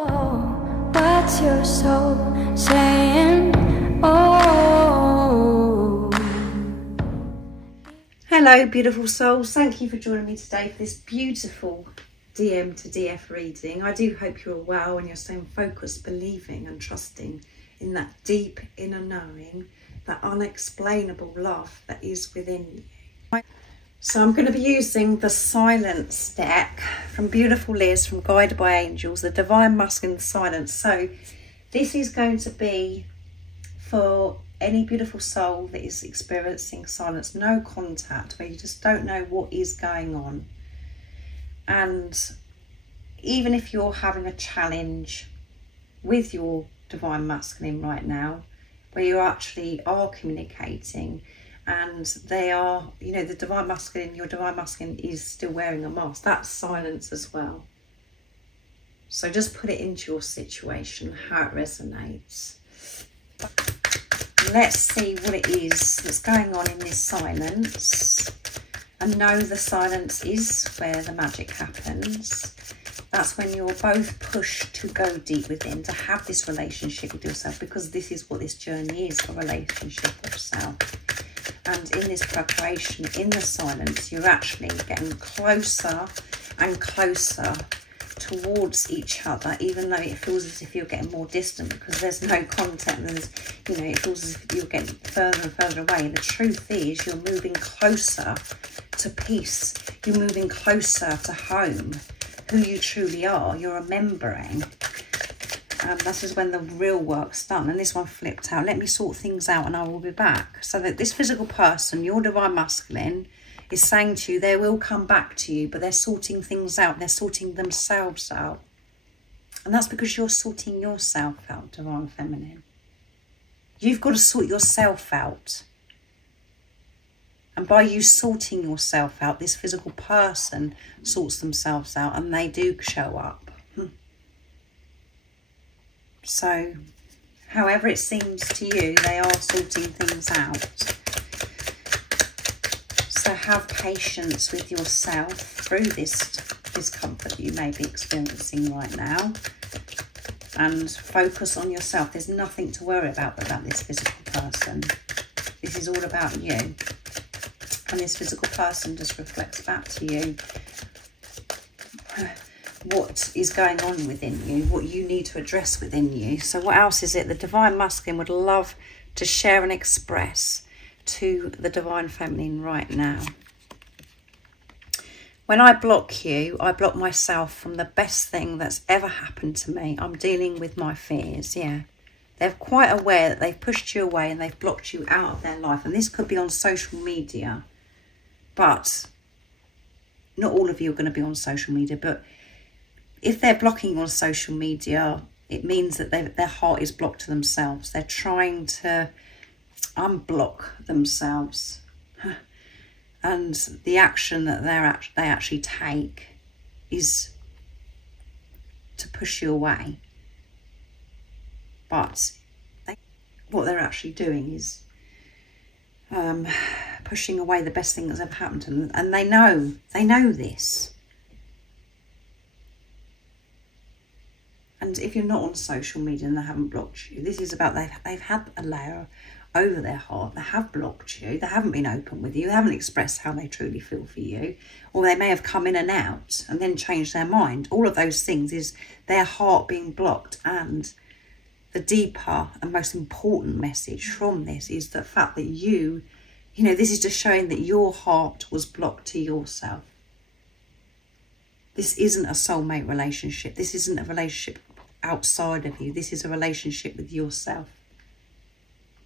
What's your soul saying? Oh. Hello, beautiful souls. Thank you for joining me today for this beautiful DM to DF reading. I do hope you're well and you're staying focused, believing and trusting in that deep inner knowing, that unexplainable love that is within you. So I'm going to be using the Silence deck from Beautiful Liz from Guided by Angels, the Divine Masculine Silence. So this is going to be for any beautiful soul that is experiencing silence, no contact, where you just don't know what is going on. And even if you're having a challenge with your Divine Masculine right now, where you actually are communicating and they are, you know, the Divine Masculine, your Divine Masculine is still wearing a mask, that's silence as well. So just put it into your situation, how it resonates. Let's see what it is that's going on in this silence. And know the silence is where the magic happens. That's when you're both pushed to go deep within, to have this relationship with yourself, because this is what this journey is, a relationship with self. And in this preparation, in the silence, you're actually getting closer and closer towards each other, even though it feels as if you're getting more distant because there's no contact and there's, you know, it feels as if you're getting further and further away. The truth is you're moving closer to peace. You're moving closer to home, who you truly are. You're remembering. That is when the real work's done. And this one flipped out. Let me sort things out and I will be back. So that this physical person, your Divine Masculine, is saying to you, they will come back to you, but they're sorting things out. They're sorting themselves out. And that's because you're sorting yourself out, Divine Feminine. You've got to sort yourself out. And by you sorting yourself out, this physical person sorts themselves out and they do show up. So, however it seems to you, they are sorting things out. So have patience with yourself through this discomfort that you may be experiencing right now. And focus on yourself. There's nothing to worry about this physical person. This is all about you. And this physical person just reflects back to you what is going on within you, what you need to address within you. So what else is it? The Divine Masculine would love to share and express to the Divine Feminine right now. When I block you, I block myself from the best thing that's ever happened to me. I'm dealing with my fears, yeah. They're quite aware that they've pushed you away and they've blocked you out of their life. And this could be on social media. But not all of you are going to be on social media. But if they're blocking you on social media, it means that their heart is blocked to themselves. They're trying to unblock themselves. And the action that they actually take is to push you away. But what they're actually doing is pushing away the best thing that's ever happened to them. And they know this. And if you're not on social media and they haven't blocked you, this is about they've had a layer over their heart. They have blocked you. They haven't been open with you. They haven't expressed how they truly feel for you. Or they may have come in and out and then changed their mind. All of those things is their heart being blocked. And the deeper and most important message from this is the fact that you know, this is just showing that your heart was blocked to yourself. This isn't a soulmate relationship. This isn't a relationship outside of you. This is a relationship with yourself.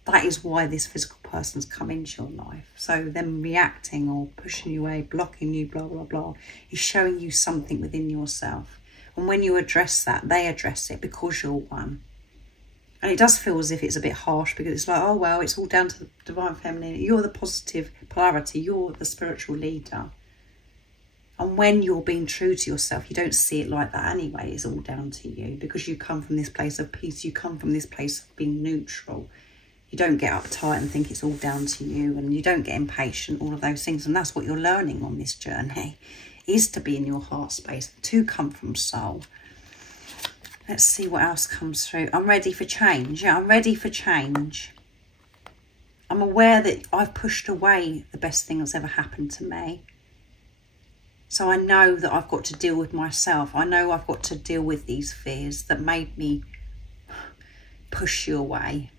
That is why this physical person's come into your life. So them reacting or pushing you away, blocking you, blah, blah, blah, is showing you something within yourself. And when you address that, they address it because you're one. And it does feel as if it's a bit harsh because it's like, oh, well, it's all down to the Divine Feminine. You're the positive polarity. You're the spiritual leader. And when you're being true to yourself, you don't see it like that anyway. It's all down to you because you come from this place of peace. You come from this place of being neutral. You don't get uptight and think it's all down to you, and you don't get impatient, all of those things. And that's what you're learning on this journey, is to be in your heart space, to come from soul. Let's see what else comes through. I'm ready for change. Yeah, I'm ready for change. I'm aware that I've pushed away the best thing that's ever happened to me. So I know that I've got to deal with myself. I know I've got to deal with these fears that made me push you away.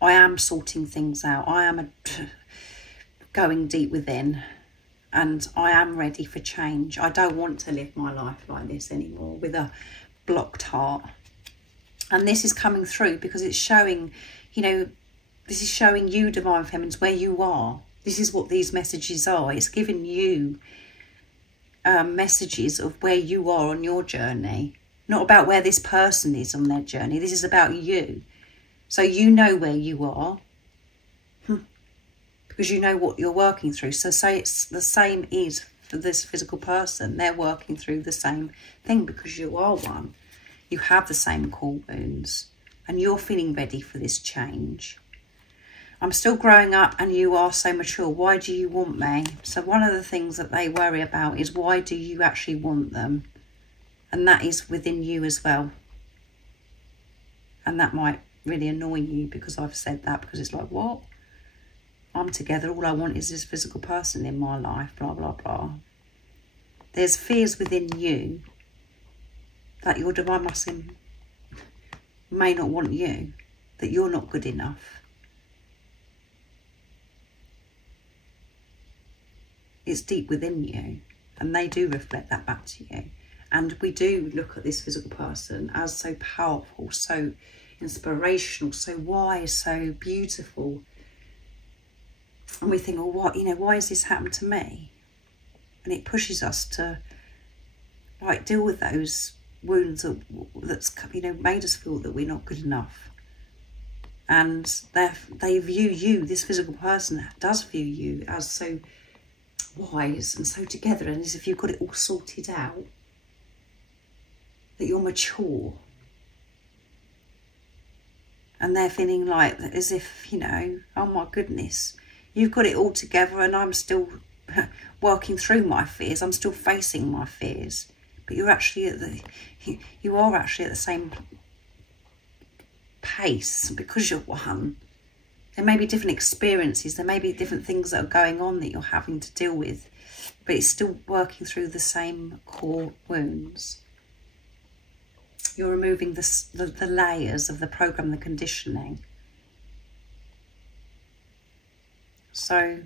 I am sorting things out. I am going deep within. And I am ready for change. I don't want to live my life like this anymore with a blocked heart. And this is coming through because it's showing, you know, this is showing you, Divine Feminines, where you are. This is what these messages are. It's giving you messages of where you are on your journey. Not about where this person is on their journey. This is about you. So you know where you are. Because you know what you're working through. So say it's the same is for this physical person. They're working through the same thing because you are one. You have the same core wounds. And you're feeling ready for this change. I'm still growing up and you are so mature. Why do you want me? So one of the things that they worry about is why do you actually want them? And that is within you as well. And that might really annoy you because I've said that, because it's like, what? I'm together. All I want is this physical person in my life, blah, blah, blah. There's fears within you that your Divine Masculine may not want you, that you're not good enough. It's deep within you, and they do reflect that back to you. And we do look at this physical person as so powerful, so inspirational, so wise, so beautiful. And we think, well, what, you know, why has this happened to me? And it pushes us to, like, deal with those wounds that's, you know, made us feel that we're not good enough. And they view you, this physical person does view you as so wise and so together, and as if you've got it all sorted out, that you're mature. And they're feeling like, as if, you know, oh my goodness, you've got it all together and I'm still working through my fears. I'm still facing my fears. But you're actually you are actually at the same pace because you're one. There may be different experiences. There may be different things that are going on that you're having to deal with. But it's still working through the same core wounds. You're removing the layers of the program, the conditioning. So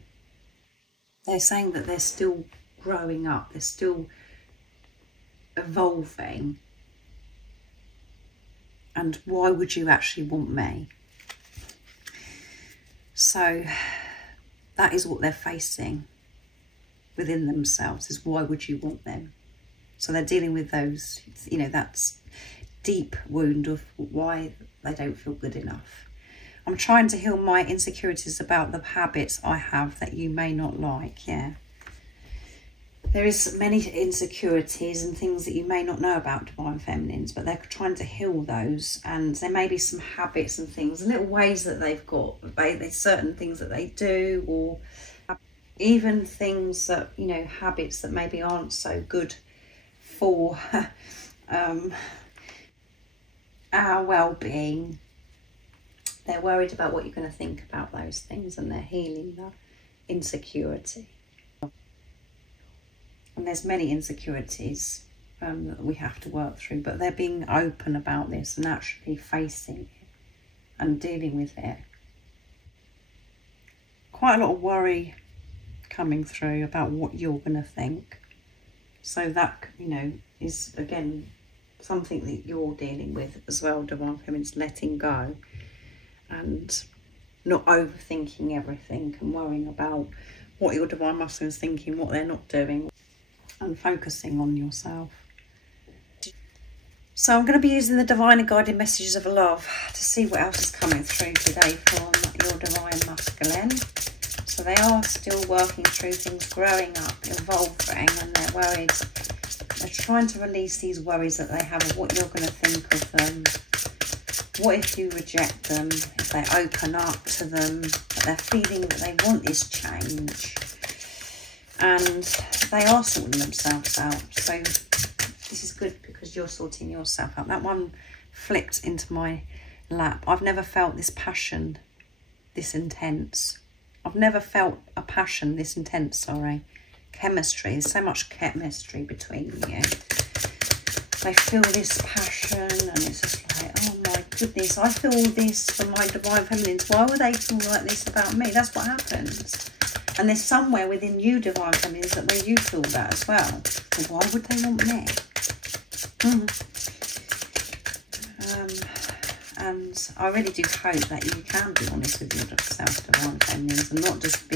they're saying that they're still growing up. They're still evolving. And why would you actually want me? So that is what they're facing within themselves, is why would you want them? So they're dealing with those, you know, that's deep wound of why they don't feel good enough. I'm trying to heal my insecurities about the habits I have that you may not like. Yeah. There is many insecurities and things that you may not know about, Divine Feminines, but they're trying to heal those. And there may be some habits and things, little ways that they've got, there's certain things that they do, or even things that, you know, habits that maybe aren't so good for our well-being. They're worried about what you're going to think about those things, and they're healing the insecurity. And there's many insecurities that we have to work through, but they're being open about this and actually facing it and dealing with it. Quite a lot of worry coming through about what you're going to think. So that, you know, is again something that you're dealing with as well, Divine Feminines, letting go and not overthinking everything and worrying about what your Divine Masculine is thinking, what they're not doing, and focusing on yourself. So I'm going to be using the Divine Guided Messages of Love to see what else is coming through today from your Divine Masculine. So they are still working through things, growing up, evolving, and they're worried. They're trying to release these worries that they have of what you're going to think of them. What if you reject them, if they open up to them, that they're feeling that they want this change. And they are sorting themselves out. So this is good because because you're sorting yourself out. That one flipped into my lap. I've never felt this passion this intense. I've never felt a passion this intense, sorry. Chemistry, there's so much chemistry between you. I feel this passion and it's just like, oh my goodness, I feel all this from my divine feminines. Why would they feel like this about me? That's what happens. And there's somewhere within you, divine feminines, that where you feel that as well. So why would they want me? And I really do hope that you can be honest with yourself, divine feminines, and not just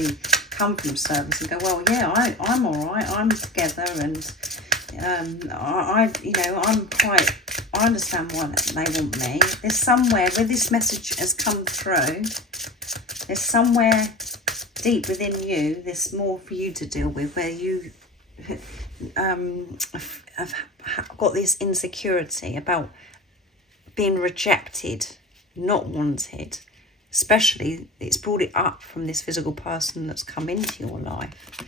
come from service and go, well, yeah, I'm all right, I'm together, and I understand why they want me. There's somewhere where this message has come through. There's somewhere deep within you, there's more for you to deal with, where you have got this insecurity about being rejected, not wanted. Especially, it's brought it up from this physical person that's come into your life.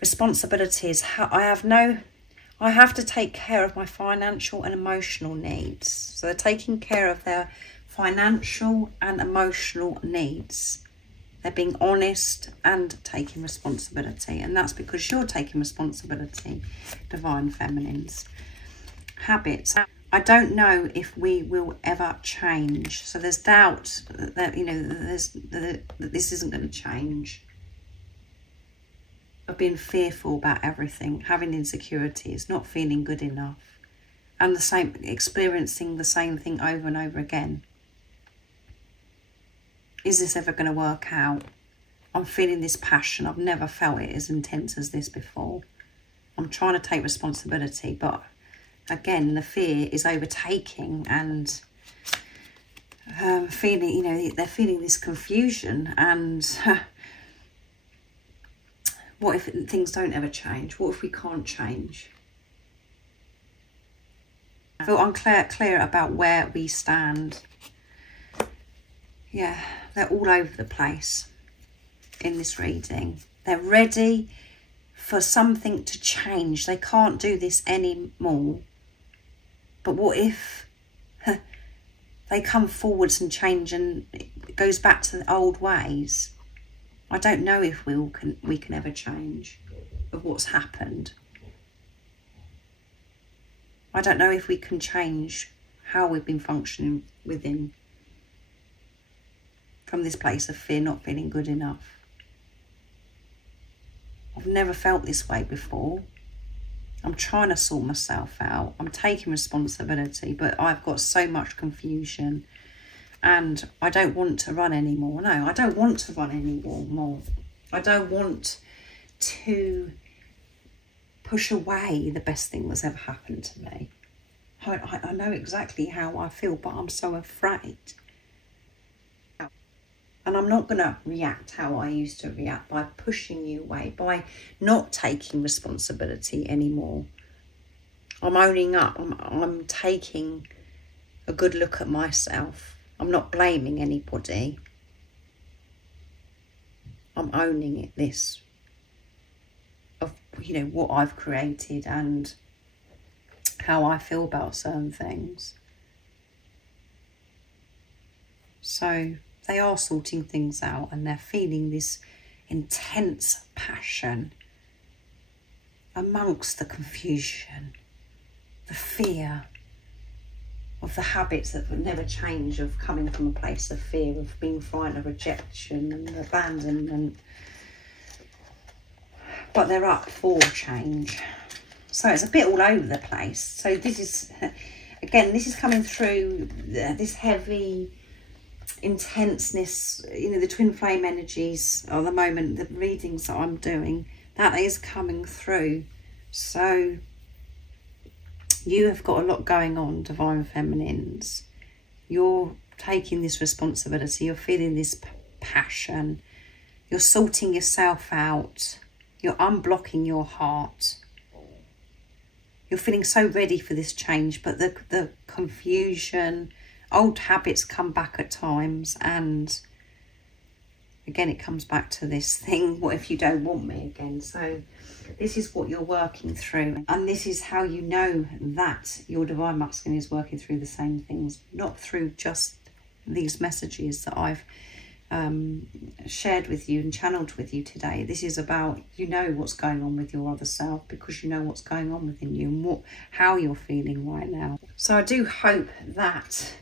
Responsibilities. I have to take care of my financial and emotional needs. So they're taking care of their financial and emotional needs. They're being honest and taking responsibility. And that's because you're taking responsibility, divine feminines. Habits. I don't know if we will ever change. So there's doubt that, you know, that this isn't going to change. Of being fearful about everything, having insecurities, not feeling good enough, and experiencing the same thing over and over again. Is this ever going to work out? I'm feeling this passion. I've never felt it as intense as this before. I'm trying to take responsibility, but again, the fear is overtaking, and feeling, you know, they're feeling this confusion. And what if things don't ever change? What if we can't change? I feel unclear about where we stand. Yeah, they're all over the place in this reading. They're ready for something to change. They can't do this anymore. But what if they come forwards and change and it goes back to the old ways? I don't know if we can ever change of what's happened. I don't know if we can change how we've been functioning within, from this place of fear, not feeling good enough. I've never felt this way before. I'm trying to sort myself out. I'm taking responsibility, but I've got so much confusion. And I don't want to run anymore. No, I don't want to run anymore. I don't want to push away the best thing that's ever happened to me. I know exactly how I feel, but I'm so afraid. And I'm not going to react how I used to react, by pushing you away, by not taking responsibility anymore. I'm owning up. I'm taking a good look at myself. I'm not blaming anybody. I'm owning it, this, of, you know, what I've created and how I feel about certain things. So they are sorting things out, and they're feeling this intense passion amongst the confusion, the fear of the habits that will never change, of coming from a place of fear, of being frightened of rejection and abandonment. But they're up for change. So it's a bit all over the place. So this is, again, this is coming through this heavy intenseness, you know, the twin flame energies at the moment, the readings that I'm doing, that is coming through. So you have got a lot going on, divine feminines. You're taking this responsibility. You're feeling this passion. You're sorting yourself out. You're unblocking your heart. You're feeling so ready for this change, but the confusion, old habits come back at times, and again it comes back to this thing, what if you don't want me again? So This is what you're working through, and this is how you know that your divine masculine is working through the same things, not through just these messages that I've shared with you and channeled with you today. This is about, you know what's going on with your other self, because you know what's going on within you and how you're feeling right now. So I do hope that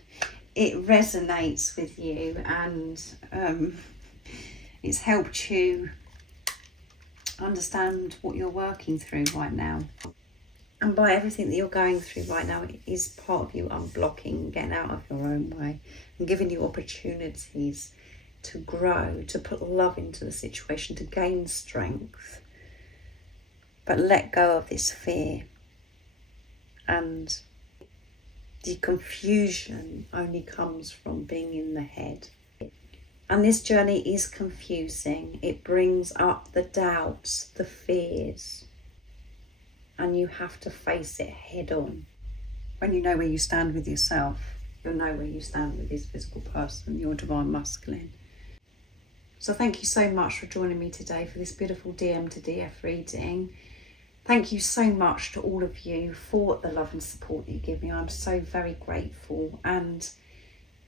it resonates with you, and it's helped you understand what you're working through right now. And by everything that you're going through right now, it is part of you unblocking, getting out of your own way and giving you opportunities to grow, to put love into the situation, to gain strength. But let go of this fear, and the confusion only comes from being in the head. And this journey is confusing. It brings up the doubts, the fears, and you have to face it head on. When you know where you stand with yourself, you'll know where you stand with this physical person, your divine masculine. So thank you so much for joining me today for this beautiful DM to DF reading. Thank you so much to all of you for the love and support that you give me. I'm so very grateful. And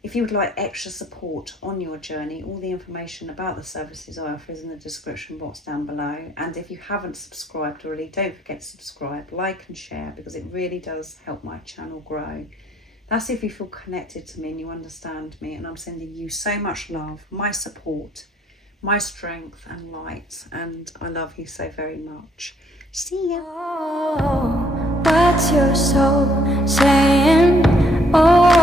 if you would like extra support on your journey, all the information about the services I offer is in the description box down below. And if you haven't subscribed already, don't forget to subscribe, like and share, because it really does help my channel grow. That's if you feel connected to me and you understand me, and I'm sending you so much love, my support, my strength and light, and I love you so very much. See ya. Oh, what's your soul saying? Oh.